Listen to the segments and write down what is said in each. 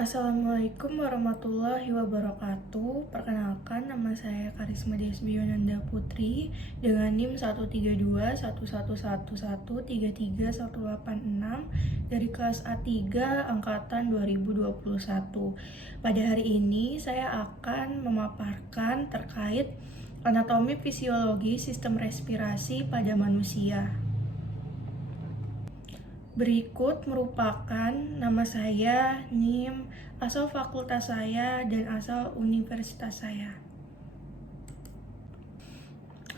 Assalamualaikum warahmatullahi wabarakatuh. Perkenalkan, nama saya Karisma Desbi Yonanda Putri dengan NIM 1321111333186 dari kelas A3 angkatan 2021. Pada hari ini saya akan memaparkan terkait anatomi fisiologi sistem respirasi pada manusia. Berikut merupakan nama saya, NIM, asal fakultas saya, dan asal universitas saya.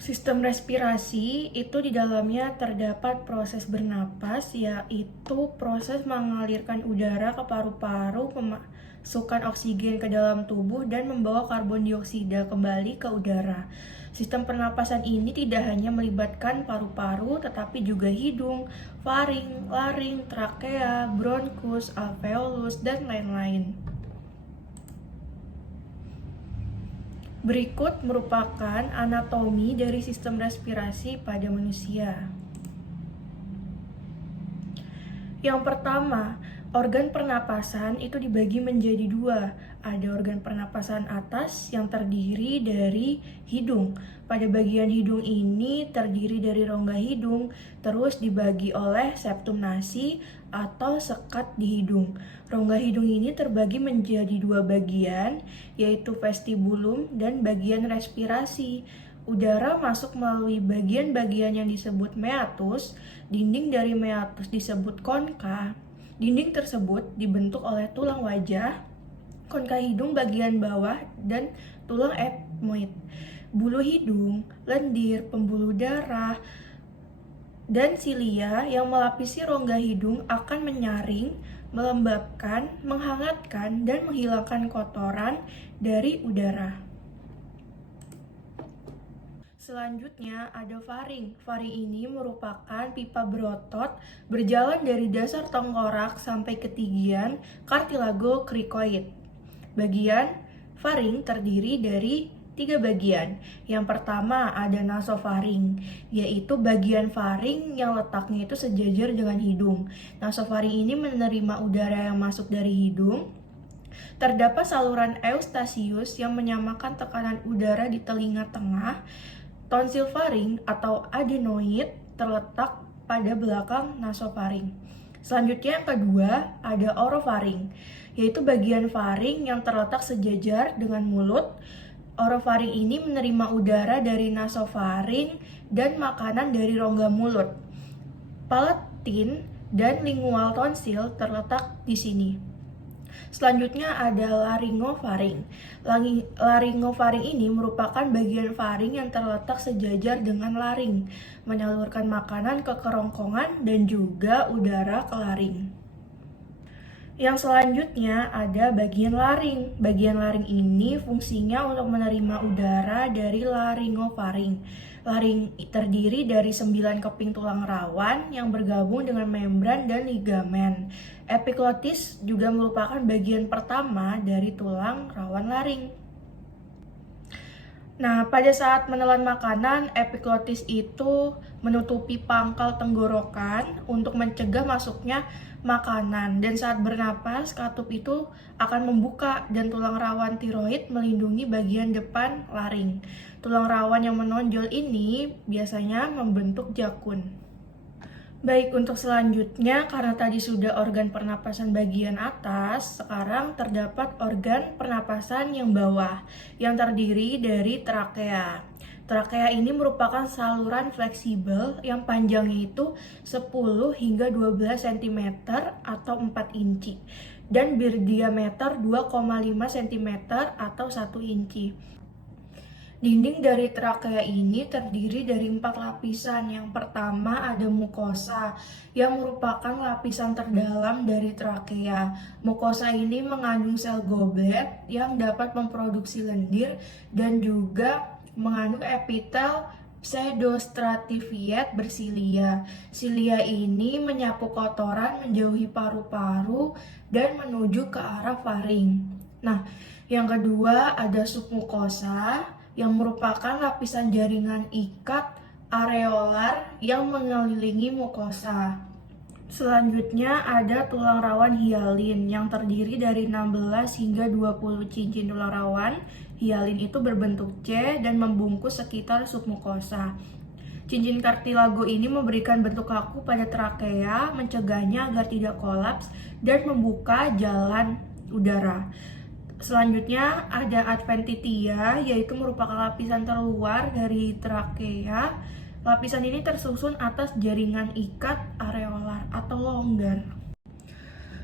Sistem respirasi itu di dalamnya terdapat proses bernapas, yaitu proses mengalirkan udara ke paru-paru, memasukkan oksigen ke dalam tubuh, dan membawa karbon dioksida kembali ke udara. Sistem pernapasan ini tidak hanya melibatkan paru-paru, tetapi juga hidung, faring, laring, trakea, bronkus, alveolus, dan lain-lain. Berikut merupakan anatomi dari sistem respirasi pada manusia. Yang pertama, organ pernapasan itu dibagi menjadi dua. Ada organ pernapasan atas yang terdiri dari hidung. Pada bagian hidung ini terdiri dari rongga hidung, terus dibagi oleh septum nasi atau sekat di hidung. Rongga hidung ini terbagi menjadi dua bagian, yaitu vestibulum dan bagian respirasi. Udara masuk melalui bagian-bagian yang disebut meatus. Dinding dari meatus disebut konka. Dinding tersebut dibentuk oleh tulang wajah, konka hidung bagian bawah, dan tulang etmoid. Bulu hidung, lendir, pembuluh darah, dan silia yang melapisi rongga hidung akan menyaring, melembabkan, menghangatkan, dan menghilangkan kotoran dari udara. Selanjutnya ada faring. Faring ini merupakan pipa berotot berjalan dari dasar tengkorak sampai ketigian kartilago krikoid. Bagian faring terdiri dari 3 bagian. Yang pertama ada nasofaring, yaitu bagian faring yang letaknya itu sejajar dengan hidung. Nasofaring ini menerima udara yang masuk dari hidung. Terdapat saluran eustasius yang menyamakan tekanan udara di telinga tengah. Tonsil faring atau adenoid terletak pada belakang nasofaring. Selanjutnya yang kedua ada orofaring, yaitu bagian faring yang terletak sejajar dengan mulut. Orofaring ini menerima udara dari nasofaring dan makanan dari rongga mulut. Palatin dan lingual tonsil terletak di sini. Selanjutnya ada laringofaring. Laringofaring ini merupakan bagian faring yang terletak sejajar dengan laring, menyalurkan makanan ke kerongkongan dan juga udara ke laring. Yang selanjutnya ada bagian laring. Bagian laring ini fungsinya untuk menerima udara dari laringofaring. Laring terdiri dari 9 keping tulang rawan yang bergabung dengan membran dan ligamen. Epiglotis juga merupakan bagian pertama dari tulang rawan laring. Nah, pada saat menelan makanan, epiglotis itu menutupi pangkal tenggorokan untuk mencegah masuknya makanan. Dan saat bernapas, katup itu akan membuka dan tulang rawan tiroid melindungi bagian depan laring. Tulang rawan yang menonjol ini biasanya membentuk jakun. Baik, untuk selanjutnya, karena tadi sudah organ pernapasan bagian atas, sekarang terdapat organ pernapasan yang bawah, yang terdiri dari trakea. Trakea ini merupakan saluran fleksibel yang panjangnya itu 10 hingga 12 cm atau 4 inci, dan berdiameter 2,5 cm atau 1 inci. Dinding dari trakea ini terdiri dari 4 lapisan. Yang pertama ada mukosa, yang merupakan lapisan terdalam dari trakea. Mukosa ini mengandung sel goblet yang dapat memproduksi lendir dan juga mengandung epitel pseudostratified bersilia. Silia ini menyapu kotoran menjauhi paru-paru dan menuju ke arah faring. Nah, yang kedua ada submukosa, yang merupakan lapisan jaringan ikat areolar yang mengelilingi mukosa. Selanjutnya ada tulang rawan hialin yang terdiri dari 16 hingga 20 cincin tulang rawan. Hialin itu berbentuk C dan membungkus sekitar submukosa. Cincin kartilago ini memberikan bentuk kaku pada trakea, mencegahnya agar tidak kolaps dan membuka jalan udara. Selanjutnya ada adventitia, yaitu merupakan lapisan terluar dari trakea. Lapisan ini tersusun atas jaringan ikat areolar atau longgar.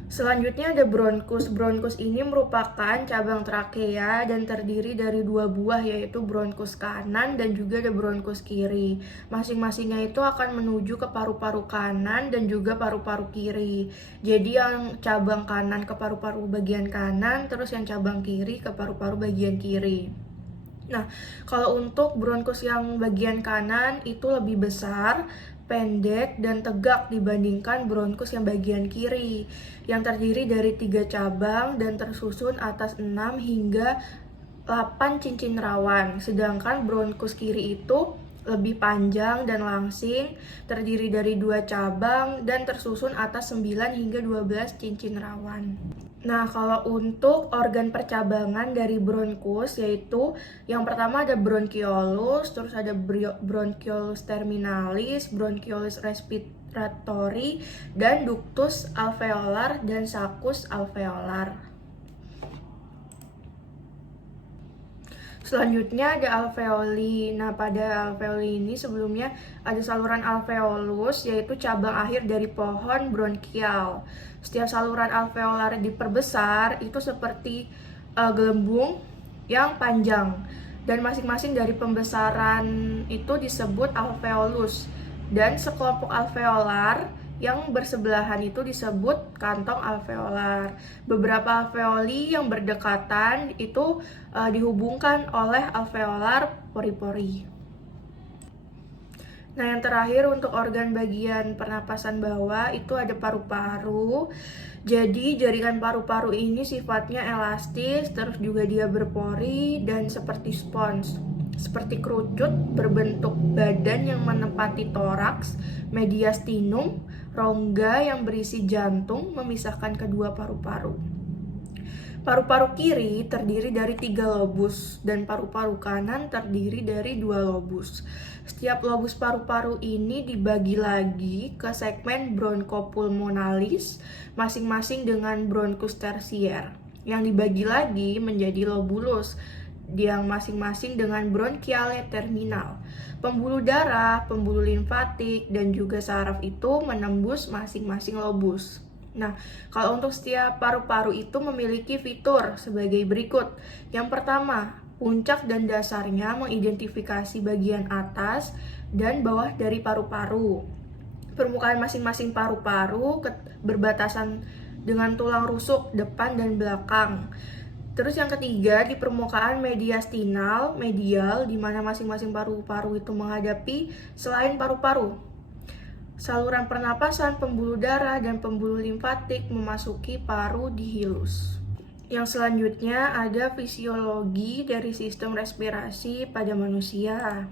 Selanjutnya ada bronkus. Bronkus ini merupakan cabang trakea dan terdiri dari dua buah, yaitu bronkus kanan dan juga ada bronkus kiri. Masing-masingnya itu akan menuju ke paru-paru kanan dan juga paru-paru kiri. Jadi yang cabang kanan ke paru-paru bagian kanan, terus yang cabang kiri ke paru-paru bagian kiri. Nah, kalau untuk bronkus yang bagian kanan itu lebih besar, pendek, dan tegak dibandingkan bronkus yang bagian kiri, yang terdiri dari 3 cabang dan tersusun atas 6 hingga 8 cincin rawan. Sedangkan bronkus kiri itu lebih panjang dan langsing, terdiri dari 2 cabang dan tersusun atas 9 hingga 12 cincin rawan. Nah, kalau untuk organ percabangan dari bronkus, yaitu yang pertama ada bronchiolus, terus ada bronchiolus terminalis, bronchiolus respiratory, dan ductus alveolar dan saccus alveolar. Selanjutnya ada alveoli. Nah, pada alveoli ini sebelumnya ada saluran alveolus, yaitu cabang akhir dari pohon bronkial. Setiap saluran alveolar diperbesar itu seperti gelembung yang panjang, dan masing-masing dari pembesaran itu disebut alveolus, dan sekelompok alveolar yang bersebelahan itu disebut kantong alveolar. Beberapa alveoli yang berdekatan itu dihubungkan oleh alveolar pori-pori. Nah, yang terakhir untuk organ bagian pernapasan bawah itu ada paru-paru. Jadi jaringan paru-paru ini sifatnya elastis, terus juga dia berpori dan seperti spons, seperti kerucut, berbentuk badan yang menempati toraks, mediastinum, rongga yang berisi jantung memisahkan kedua paru-paru. Paru-paru kiri terdiri dari 3 lobus dan paru-paru kanan terdiri dari 2 lobus. Setiap lobus paru-paru ini dibagi lagi ke segmen bronchopulmonalis masing-masing dengan bronchus tersier, yang dibagi lagi menjadi lobulus yang masing-masing dengan bronchiale terminal. Pembuluh darah, pembuluh limfatik, dan juga saraf itu menembus masing-masing lobus. Nah, kalau untuk setiap paru-paru itu memiliki fitur sebagai berikut. Yang pertama, puncak dan dasarnya mengidentifikasi bagian atas dan bawah dari paru-paru. Permukaan masing-masing paru-paru berbatasan dengan tulang rusuk depan dan belakang. Terus yang ketiga, di permukaan mediastinal, medial, di mana masing-masing paru-paru itu menghadapi selain paru-paru. Saluran pernapasan, pembuluh darah, dan pembuluh limfatik memasuki paru di hilus. Yang selanjutnya ada fisiologi dari sistem respirasi pada manusia.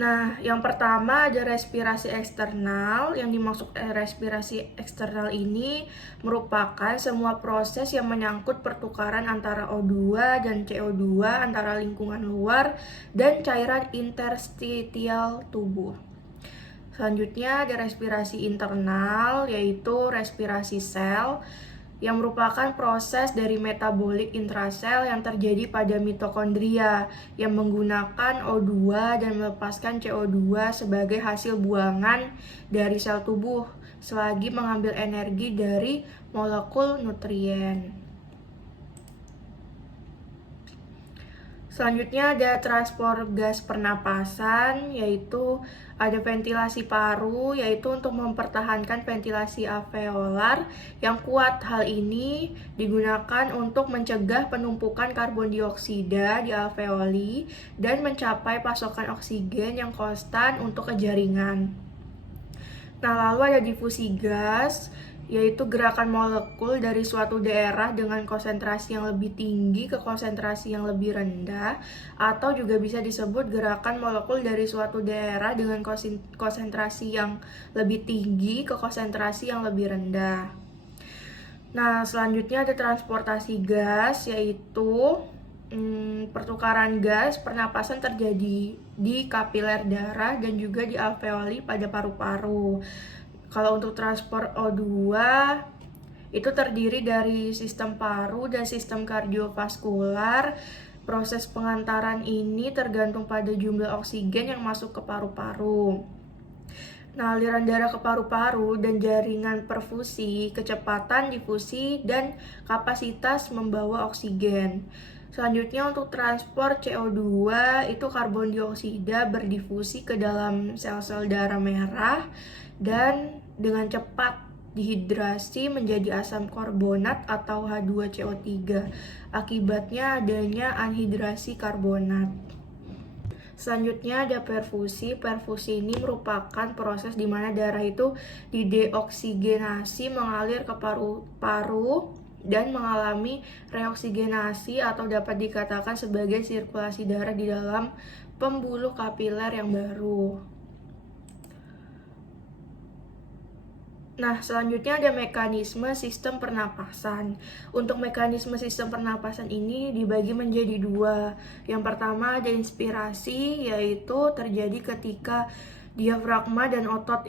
Nah, yang pertama ada respirasi eksternal. Yang dimaksud respirasi eksternal ini merupakan semua proses yang menyangkut pertukaran antara O2 dan CO2 antara lingkungan luar dan cairan interstitial tubuh. Selanjutnya ada respirasi internal, yaitu respirasi sel, yang merupakan proses dari metabolik intrasel yang terjadi pada mitokondria yang menggunakan O2 dan melepaskan CO2 sebagai hasil buangan dari sel tubuh selagi mengambil energi dari molekul nutrien. Selanjutnya ada transport gas pernapasan, yaitu ada ventilasi paru, yaitu untuk mempertahankan ventilasi alveolar yang kuat. Hal ini digunakan untuk mencegah penumpukan karbon dioksida di alveoli dan mencapai pasokan oksigen yang konstan untuk ke jaringan. Nah, lalu ada difusi gas, yaitu gerakan molekul dari suatu daerah dengan konsentrasi yang lebih tinggi ke konsentrasi yang lebih rendah, atau juga bisa disebut gerakan molekul dari suatu daerah dengan konsentrasi yang lebih tinggi ke konsentrasi yang lebih rendah. Nah, selanjutnya ada transportasi gas, yaitu pertukaran gas pernapasan terjadi di kapiler darah dan juga di alveoli pada paru-paru. Kalau untuk transport O2 itu terdiri dari sistem paru dan sistem kardiovaskular. Proses pengantaran ini tergantung pada jumlah oksigen yang masuk ke paru-paru. Nah, aliran darah ke paru-paru dan jaringan perfusi, kecepatan difusi, dan kapasitas membawa oksigen. Selanjutnya untuk transport CO2 itu karbon dioksida berdifusi ke dalam sel-sel darah merah dan dengan cepat dihidrasi menjadi asam karbonat atau H2CO3. Akibatnya adanya anhidrasi karbonat. Selanjutnya ada perfusi. Perfusi ini merupakan proses di mana darah itu dideoksigenasi mengalir ke paru-paru dan mengalami reoksigenasi atau dapat dikatakan sebagai sirkulasi darah di dalam pembuluh kapiler yang baru. Nah, selanjutnya ada mekanisme sistem pernapasan. Untuk mekanisme sistem pernapasan ini dibagi menjadi dua. Yang pertama ada inspirasi, yaitu terjadi ketika diafragma dan otot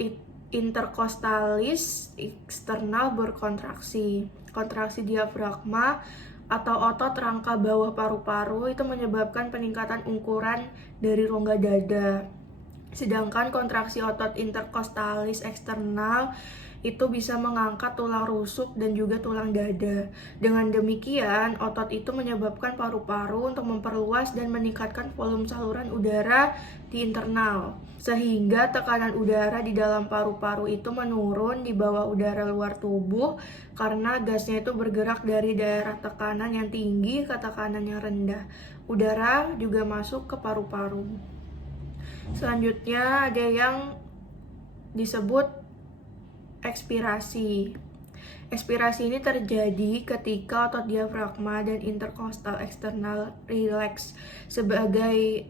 interkostalis eksternal berkontraksi. Kontraksi diafragma atau otot rangka bawah paru-paru itu menyebabkan peningkatan ukuran dari rongga dada. Sedangkan kontraksi otot interkostalis eksternal itu bisa mengangkat tulang rusuk dan juga tulang dada. Dengan demikian, otot itu menyebabkan paru-paru untuk memperluas dan meningkatkan volume saluran udara di internal, sehingga tekanan udara di dalam paru-paru itu menurun di bawah udara luar tubuh karena gasnya itu bergerak dari daerah tekanan yang tinggi ke tekanan yang rendah. Udara juga masuk ke paru-paru. Selanjutnya ada yang disebut ekspirasi. Ekspirasi ini terjadi ketika otot diafragma dan interkostal eksternal rileks. Sebagai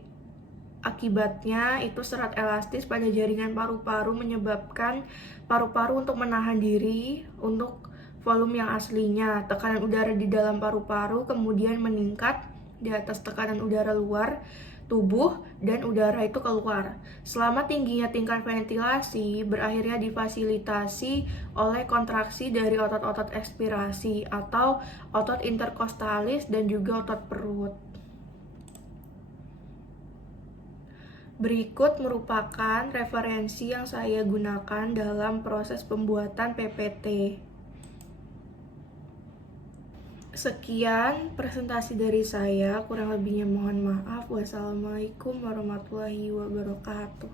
akibatnya itu serat elastis pada jaringan paru-paru menyebabkan paru-paru untuk menahan diri untuk volume yang aslinya. Tekanan udara di dalam paru-paru kemudian meningkat di atas tekanan udara luar tubuh dan udara itu keluar. Selama tingginya tingkat ventilasi berakhirnya difasilitasi oleh kontraksi dari otot-otot ekspirasi atau otot interkostalis dan juga otot perut. Berikut merupakan referensi yang saya gunakan dalam proses pembuatan PPT. Sekian presentasi dari saya, kurang lebihnya mohon maaf. Wassalamualaikum warahmatullahi wabarakatuh.